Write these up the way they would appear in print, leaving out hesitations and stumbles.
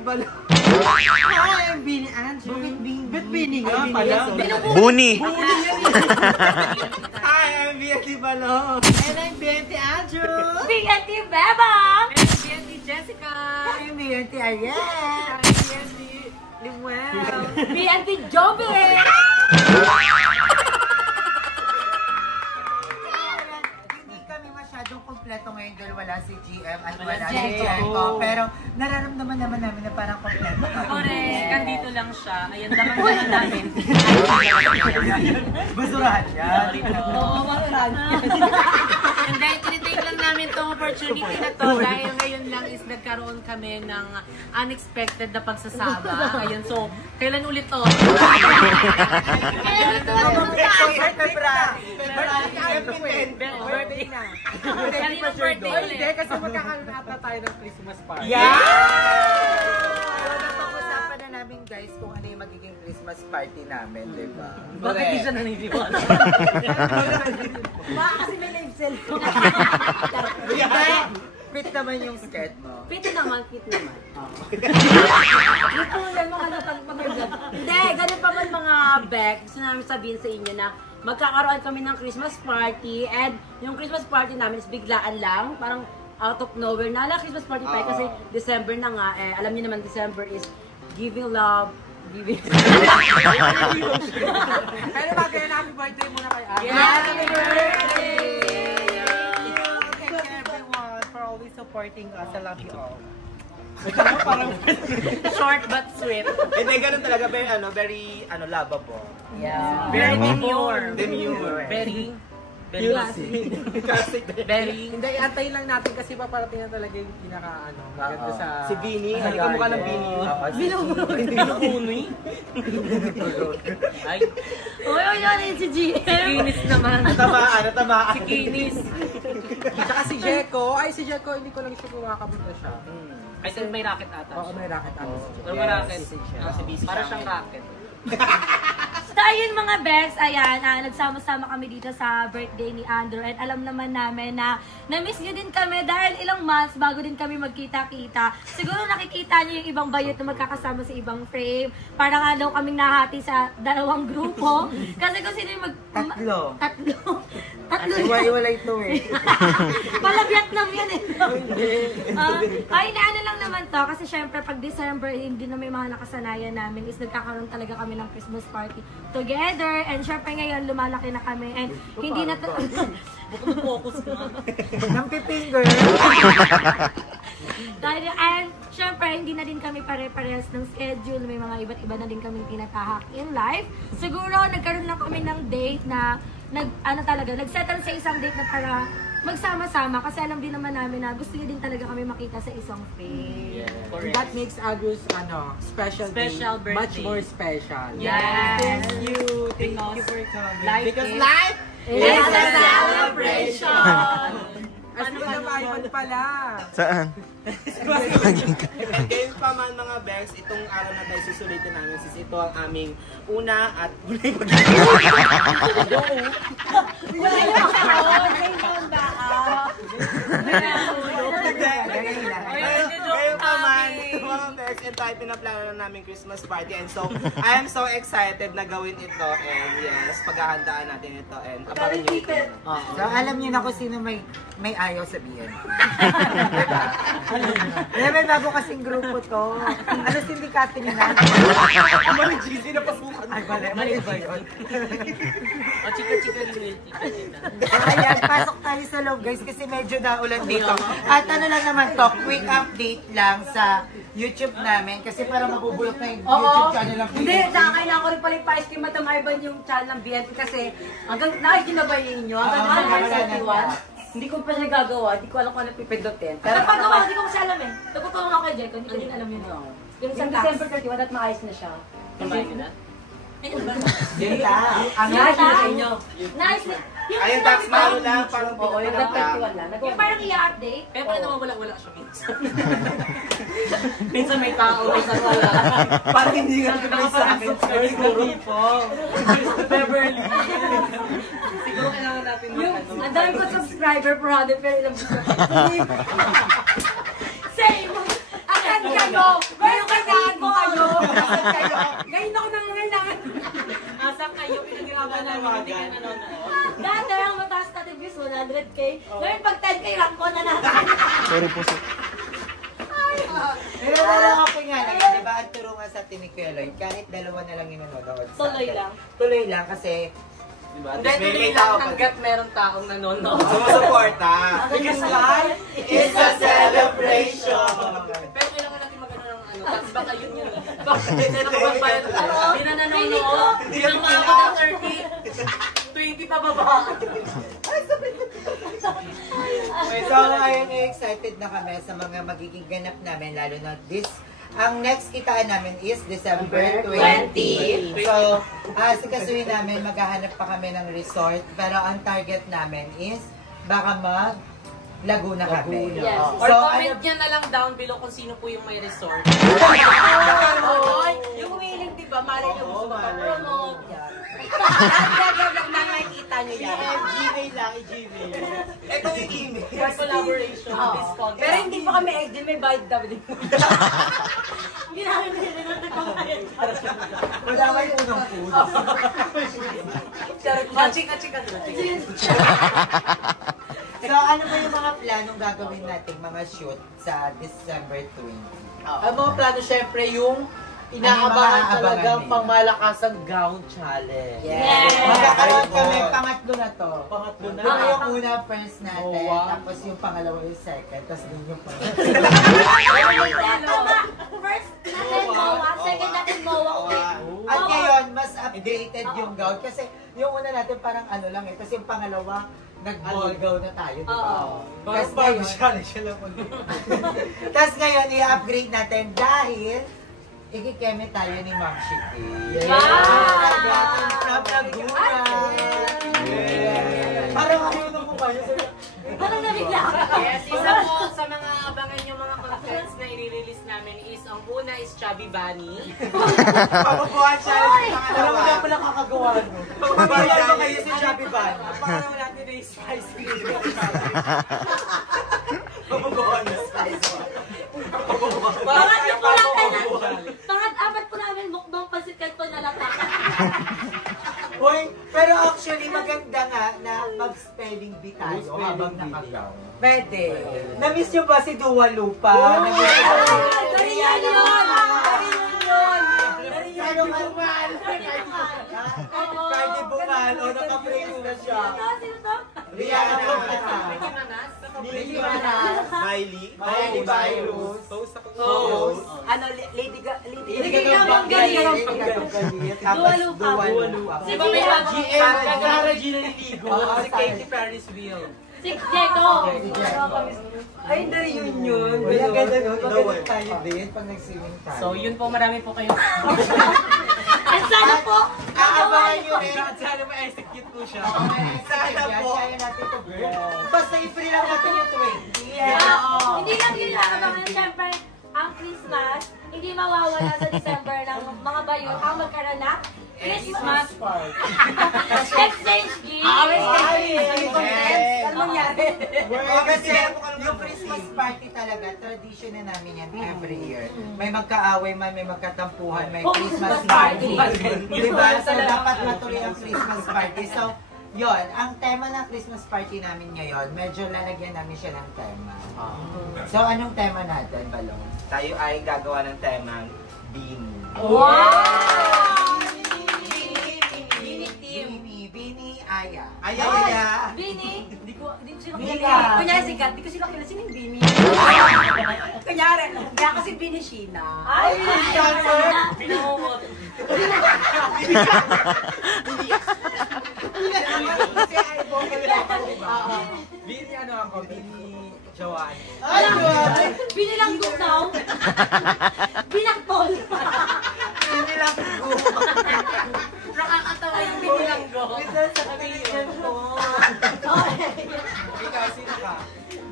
Balo. Hi, I'm Beanie Andrew. Ba't Beanie nga pala? Buni! Hi, I'm BNT Balo. And I'm BNT Andrew. BNT Bebang! And BNT Jessica. I'm BNT Ariel. I'm BNT Limuel. BNT Joby! Hindi kami masyadong kompleto ngayon dahil wala si GM at wala si Jeko. Jeko. Pero nararamdaman naman namin na parang kompleto kami. Correct. Nandito lang siya. Ayan, dapat naman namin. Basurahan yan. Oo, marunod. And then, tinitake lang namin itong opportunity na to dahil ngayon lang is nagkaroon kami ng unexpected na pagsasama. Ayun, so, kailan ulit to? Kailan ito lang Birthday na. Kaninong birthday ulit? Hindi, kasi magkakaroon ata tayo ng Christmas party. Yeah! Pero napag-usapan na namin guys kung ano yung magiging Christmas party namin, di ba? Bakit di siya naniniwala? Baka kasi may live cell. Fit naman yung skirt mo. Fit naman, fit naman. Ito lang mga napagpagagad. Hindi, ganun pa man mga Beck. Gusto namin sabihin sa inyo na magkakaroon kami ng Christmas party and yung Christmas party namin is biglaan lang. Parang out of nowhere. Nala Christmas party tayo kasi December na nga. Eh, alam niyo naman December is giving love, giving... Pero bagay na happy birthday muna kay Ate. Happy birthday! Thank you everyone for always supporting us. I love you all. Short but sweet. Hindi, ganun talaga. Very, lovable. Yeah. Very demure. Demure. Very Classic. Very... Hindi, antayin lang natin kasi paparating na talaga yung maganda sa... Si Beanie. Halika mukha ng Beanie. Binubunoy? Ay. Uy, yun si GM. Kinis naman. Natamaan. Si Kinis. Tsaka si Jeko. Ay, si Jeko, hindi ko lang siya kumakapunta siya. I think may racket ata. Oo, may racket ata si Jeko. Pero may racket. Kasi busy Para siya. siyang racket. So ayun mga best, ayan, nagsama-sama kami dito sa birthday ni Andrew and alam naman namin na na-miss nyo din kami dahil ilang months bago din kami magkita-kita. Siguro nakikita nyo yung ibang bayot na magkakasama sa ibang frame. Parang nga daw kaming nahati sa dalawang grupo. Kasi kung sino yung Tatlo. Tatlo Iwalay ito eh. Pala Vietnam yan eh. Ay, naano lang naman to. Kasi syempre pag December, hindi na may mga nakasanayan namin is nagkakaroon talaga kami ng Christmas party together. And syempre ngayon, lumalaki na kami. And hindi na to... Focus na. Nampipinger. And syempre, hindi na din kami pare-parehas ng schedule. May mga iba't-iba na din kami tinatahak in life. Siguro, nagkaroon lang kami ng date na nagsettle sa isang date na para magsama-sama. Kasi alam din naman namin na gusto nyo din talaga kami makita sa isang frame. And that makes Andrew's special day birthday. much more special. Yes. Thank you. Thank you for coming. Life Because is- life It's a celebration! as we naman pala. Saan? And gayon pa man mga Bex, itong araw na tayo susulitin namin since ito ang aming una at mulay Ngayon pa man, mga Bex, ito ay pinaplano na namin Christmas party and so, I am so excited na gawin ito and yes, paghahandaan natin ito and abangan nyo ito. So, alam niyo na kung sino may ayaw sabihin. May bago kasing grupo to. Ano sindikato niyo na? Mali GC na pasukan. Ay, mali ba yun? O, chika-chika din. Ayan, pasok tayo sa loob guys kasi medyo naulan dito. At ano lang naman to, quick update lang sa YouTube namin kasi para mabubulok na yung YouTube channel ng Hindi, saka kailangan ko rin pala yung pa-ice cream at umayban yung channel ng BNT kasi hanggang nakikinabayin nyo. Hanggang 31. Hindi ko pa siya gagawa. Hindi ko alam kung ano pipindutin. Pero paggawa, hindi ko kasi alam eh. Nagpapagawa ako kay Jeko. Hindi ko din alam yun. Yung sa December 31 at maayos na siya. Kumain na? Ang Nice na sa inyo. Nice na. Ayun, tax malo lang, parang Oo, yung 31 lang. Yung parang i-update. Kaya pala nawawala-wala siya minsan. Minsan may tao, minsan wala. parang hindi nga nagkakay sa akin. Siguro po. Beverly. Siguro kailangan natin Ang dami ko subscriber, 400 pero ilang video. Same! Ang ganda ano? Ngayon kailangan ko ano? Ngayon ako nangangailangan. Asan kayo? Pinaghirapan namin, hindi ka nanonood. Dati ang mataas natin views, 100k. Ngayon pag 10k, rank ko na natin. Sorry po sir. Pero parang okay nga lang, di ba? Ang turo nga sa Tini Kuya Lloyd, kahit dalawa na lang yung nanonood sa Tuloy atin. lang. Tuloy lang kasi Diba? Hindi, tuloy lang hanggat merong taong nanonood. Sumusuporta. because life is a celebration. Pero kailangan natin magano ng ano, tax baka yun yun. Bakit hindi na nakapagbayad? Hindi na nanonood. Hindi na umabot ng 30. 20 pa baba. So, ayun, excited na kami sa mga magiging ganap namin, lalo na ang next kitaan namin is December 20. So, sikasuhin namin, maghahanap pa kami ng resort, pero ang target namin is baka Laguna kami. Yes. Or So, comment nyo na lang down below kung sino po yung may resort. Yung willing, di ba? Malay nyo gusto makapromote. Vlog na nakikita nyo yan. Gmail lang, i-Gmail. Ito yung email. For collaboration, discount. Pero hindi pa kami XD, may bayad daw din. Hindi namin nililunod ng bayad. wala may unang food. Kaching-kaching. So, ano ba yung mga planong gagawin natin mga shoot sa December 20? Ang mga plano, syempre, yung inaabangan Ano yung talagang nila? pangmalakasang gown challenge. Yes. Magkakaroon kami, pangatlo na to. Pangatlo na. Diba yung una, first natin, Oh, wow. tapos yung pangalawa yung second, tapos yun yung pangatlo. Tama. First natin MOA, second natin MOA ulit. At ngayon, mas updated yung gown. Kasi yung una natin parang ano lang eh. Tapos yung pangalawa, nag-ball gown na tayo, di ba? Tapos ngayon, tapos ngayon, i-upgrade natin dahil ikikeme tayo ni Ma'am Shiki. From Laguna. Parang ayaw na kumayo. Parang nabigla. Yes, isa po sa mga abangan yung mga contents na i-release namin is, ang una is Chubby Bunny. Papabuhan siya. Parang wala pala kakagawa mo. Papabuhan ba kayo si Chubby Ban? Pangalawa natin na is Spicy. Papabuhan na spice. Pangatlo po lang kayo na. Pangat-apat po namin mukbang pasit kanto na latakan. Uy, pero actually maganda nga na mag-spelling bee tayo habang nakagaw. Pwede. Na-miss nyo ba si Dua Lupa? Na-miss nyo ba si Dariyan yun! Ano Bumal? Cardi Bumal. O, naka-praise na siya. Sino to? Rihanna Bukata. Ricky Manas. Nicki Minaj. Miley. Miley Cyrus. Toast ako. Toast. Ano, Lady Gaga. Lady Gaga. Tapos Dua Lupa. Si Gina. Sarah Gina Liligo. Oo, Si Katy Perry's Will. Si Jeko. Ay, hindi yun. Wala ganda nun. Magaling tayo din pag nag-swimming tayo. So, yun po, marami po kayong... At sana po, Aabangan nyo rin. Sana ma-execute ko siya. Sana po. Kaya natin ito, girl. Basta i-free lang natin yung 20. hindi lang yun lang. Abangan, syempre, ang Christmas, hindi mawawala sa December ng mga bayon ang magkaroon na Christmas exchange gift. Ano nangyari? Kasi yung Christmas party talaga, tradition na namin yan every year. May magkaaway man, may magkatampuhan, may Christmas party. Diba? So dapat matuloy ang Christmas party. So, yon, ang tema ng Christmas party namin ngayon, medyo lalagyan namin siya ng tema. So, anong tema natin, Balong? Tayo ay gagawa ng temang Beanie. Bini, Aya. Aya. Bini, hindi ko sila Bini kilala. ka. Kunyari si Kat, di ko sila kilala. Sino yung Bini? Kunyari, kaya kasi Bini Sheena. Ay, Pinamumot. Kasi ay, Bini ano ako? Bini Joanne. Ay, grabe. Bini lang gusaw. Binakpol. Bini lang po. Nakakatawa yung binilanggo. Minsan sa kanilyan po. Ikaw, sino ka?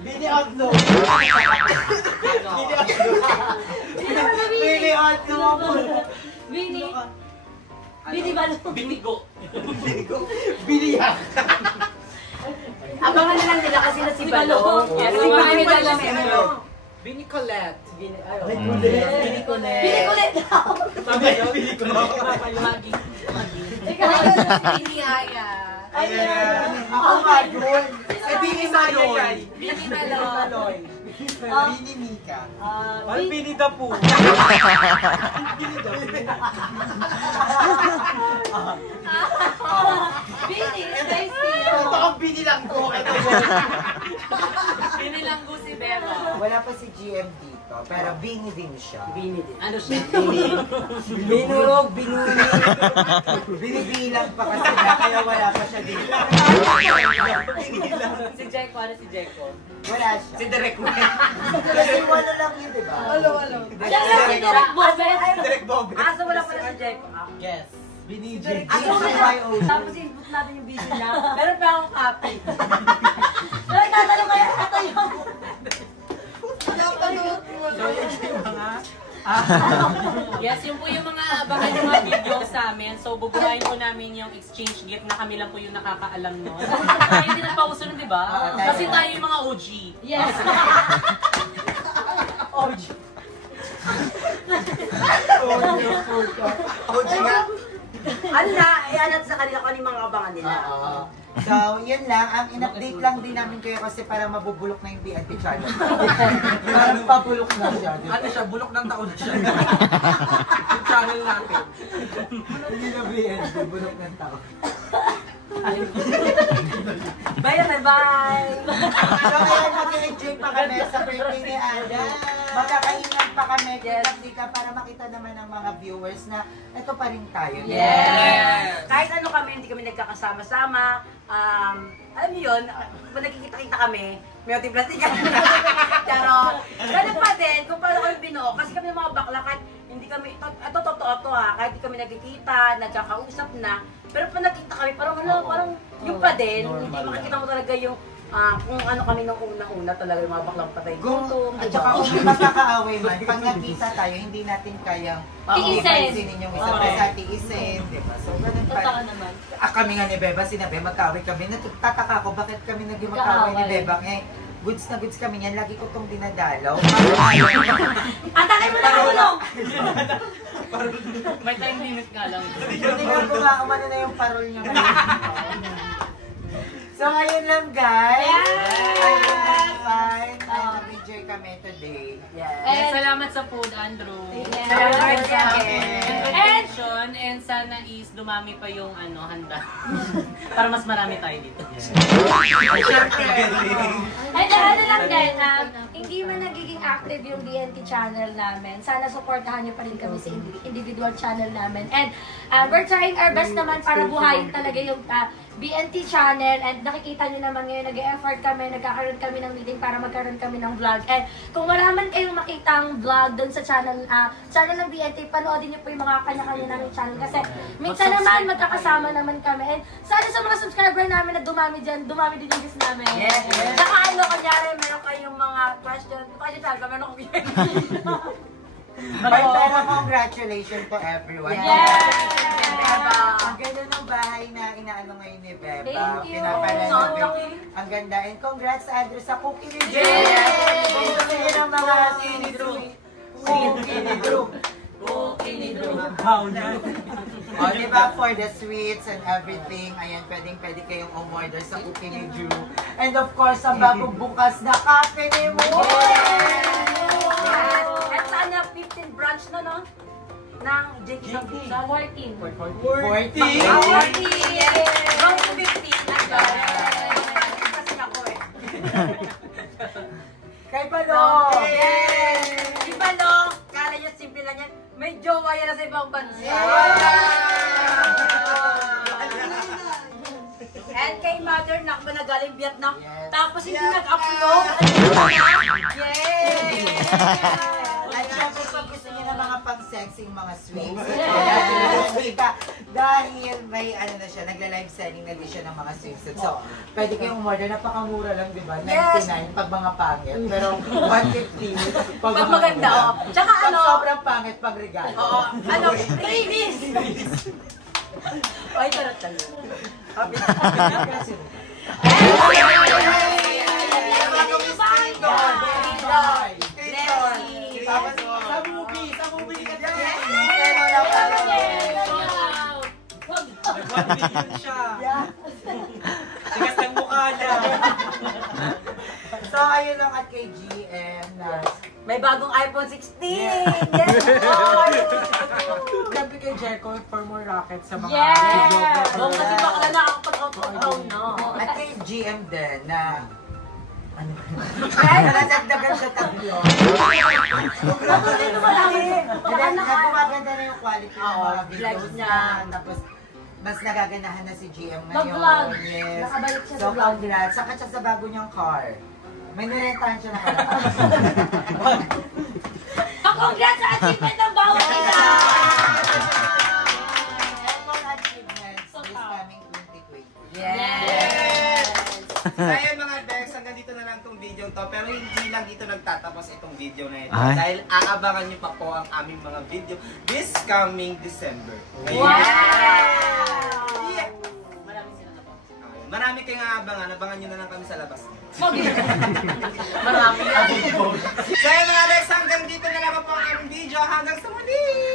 Bini Outlaw. Bini Outlaw. Bini Outlaw. Bini. Bini Balong. Binigo. Bini Yak. Abangan na lang nila kasi na si Balong. Yes, si Balong. Bini Colette. Bili ko ulit daw. Bini Aya. Ayan. Ako Madol. Bini Maloy. Bini Maloy. Bini Mika. Pili the Pooh. Bini, Stacy. Ito ang Bini Langgo. Ito yun. Bini Langgo si Beba. Wala pa si GM dito, pero Bini din siya. Bini din. Ano siya? Binurog, binuli. Binibilang pa kasi na, kaya wala pa siya dito. Si Jeko, ano si Jeko? Wala siya. Si Derek Wen. Kasi wala lang yun, di ba? Hello. Siya lang si Derek Bobet. Derek Bob. Asa wala pala si Jeko? Yes. Bini Asa wala. Tapos input natin yung video niya. Meron pa akong copy. Tatanong kaya ito yung... Yes, yun po yung mga abangan yung mga video sa amin. So, bubuhayin po namin yung exchange gift na kami lang po yung nakakaalam nun. Tayo din ang pauso nun, di ba? Kasi tayo yung mga OG. Yes. OG nga. Ano na, i-alat sa kanila kung ano yung mga abangan nila. So, yun lang. Ang in-update lang din namin kayo kasi parang mabubulok na yung BNT channel. Parang pabulok na siya. Ano siya? Bulok ng taon siya. Yung channel natin. Hindi na BNT, bulok ng tao. Bye na, bye! So, kaya mag-enjoy pa kami sa birthday ni Ada. Magkakaingan pa kami kita para makita naman ng mga viewers na ito pa rin tayo. Yes! Kahit ano kami, hindi kami nagkakasama-sama. Alam niyo yun, kung nagkikita-kita kami, may oting-plastic kami. Pero, ganun pa din kung paano kami binuo. Kasi kami mga bakla, kahit hindi kami, ito totoo to ha, kahit hindi kami nagkikita, nagkakausap na. Pero pag nakita kami, parang yung pa din, hindi makikita mo talaga yung kung ano kami nung unang-una talaga yung mga baklang patay gutom. At saka kung may magkakaaway man, pag nakita tayo, hindi natin kayang tiisin yung isa't isa, tiisin, di ba? So, ganun pa. Totoo naman. Kami nga ni Beba, sinabi, magkaaway kami. Tataka ko, bakit kami naging magkaaway ni Beba? Goods na goods kami yan, lagi ko itong dinadalaw. Atake mo na kulong! May time limit nga lang. Hindi nga ko nga, umano na yung parol niya ngayon. So, ngayon lang guys. Fine. Nag-enjoy kami today. And salamat sa food, Andrew. Salamat sa akin. Invitation, and sana is dumami pa yung handa. Para mas marami tayo dito. And ano lang din, hindi man nagiging active yung BNT channel namin. Sana supportahan niyo pa rin kami sa individual channel namin. And we're trying our best naman para buhayin talaga yung BNT channel. And nakikita niyo naman ngayon, nag-e-effort kami, nagkakaroon kami ng meeting para magkaroon kami ng vlog. And kung wala man kayong makitang vlog dun sa channel ng BNT, panoodin niyo po yung mga kanya-kanya namin channel. Kasi minsan naman magkakasama naman kami. And sana sa mga subscriber namin na dumami dyan, dumami din yung views namin. Yes. Saka kunyari, meron kayong mga question. Kasi talaga, meron akong Pero congratulations to everyone. Yes! Ang ganda ng bahay na inaano ngayon ni Beba. Thank you. Pinaparenovate. Ang ganda. And congrats, Andrew, sa cookie ni Drew. Yes! Gusto niyo ng mga sinidrew. Cookie ni Drew. Okay, ni Drew. O, diba, for the sweets and everything, ayan, pwede kayong umorder sa cookie ni Drew. And of course, ang bagong bukas na cafe ni Mo. At sana 15 branch na, no? Ng Jakey Sambusan. 14. 40. Wrong to 15. Kasi ako eh. Kay Balong. Si Balong, kala niya simple lang yan. May jowa yan na sa ibang bansa. And kay Mother, nakba na galing Vietnam. Yes. Tapos hindi nag-upload. Yay! At syempre, pag gusto niyo ng mga pang-sexy, mga sweets. Yes. Dahil may ano na siya, nagla-live selling na din siya ng mga sweets. So, pwede kayong umorder. Napakamura lang, di ba? 99 pag mga pangit. Pero 150 Pag maganda, oh. Tsaka Pag ano, sobrang pangit, pag regalo. oo, ano, freebies! Ay, charot lang yun. Tapos, sa movie ka Nag-1 siya. Tigas ng mukha niya. So, ayun lang at kay GM na May bagong iPhone 16! Sabi kay Jericho for more rockets sa mga Yes! Oo, kasi bakla na ako pag-out no. at kay GM din na nadagdagan siya tatlo. Natuloy naman namin. Nagpapaganda na yung quality ng Oo, mga vlogs videos niya. niya. Tapos, mas nagaganahan na si GM ngayon. Mag-vlog. Yes. Nakabalik siya So, sa vlog. congrats. Saka siya sa bago niyang car. May nirentahan siya nakalabas. Congrats sa achievement ng bawat isa! And more achievements this coming 2020. Yes! So ayun mga Bex, hanggang dito na lang itong video to. Pero hindi lang dito nagtatapos itong video na ito. Ay. Dahil aabangan nyo pa po ang aming mga video this coming December. Wow! Yeah. Marami kayong aabangan. Abangan nyo na lang kami sa labas. Marami yan. So ayun mga Bex, hanggang dito na lang po ang aming video. Hanggang sa muli!